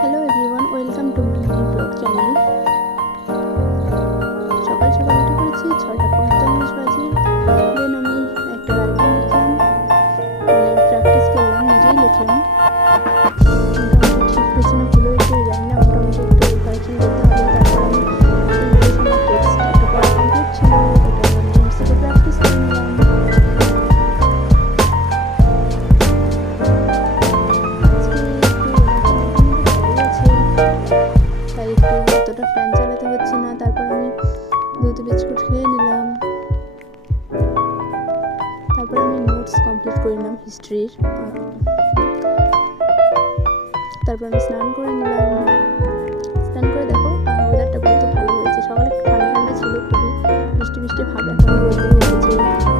Hello everyone, welcome to my new blog channel. সকাল সকাল উঠে পড়েছি, 6:45 বাজে। দেন আমি একটা রাইটিং লিখলাম, প্র্যাকটিস করলাম, নিজেই লিখলাম। মোটামুটি ঠিক হয়েছে না ভুল হয়েছে জানি না, মোটামুটি একটু কারেকশন করতে হবে। তারপর আমি ইংলিশ আমার টেক্সট একটা পড়া কমপ্লিট ছিল, ওটা আমি এমসিকিউ প্র্যাকটিস করে নিলাম। তাই একটু অতটা ফ্যান চালাতে হচ্ছে না। তারপর আমি দুধ বিস্কুট খেয়ে নিলাম। তারপর আমি নোটস কমপ্লিট করে নিলাম হিস্ট্রির। তারপর আমি স্নান করে নিলাম। স্নান করে দেখো ওয়েদারটা কত ভালো হয়েছে। সকালে একটু ঠান্ডা ঠান্ডা ছিল, খুবই বৃষ্টি বৃষ্টি ভাব, এখন রোদ উঠেছে।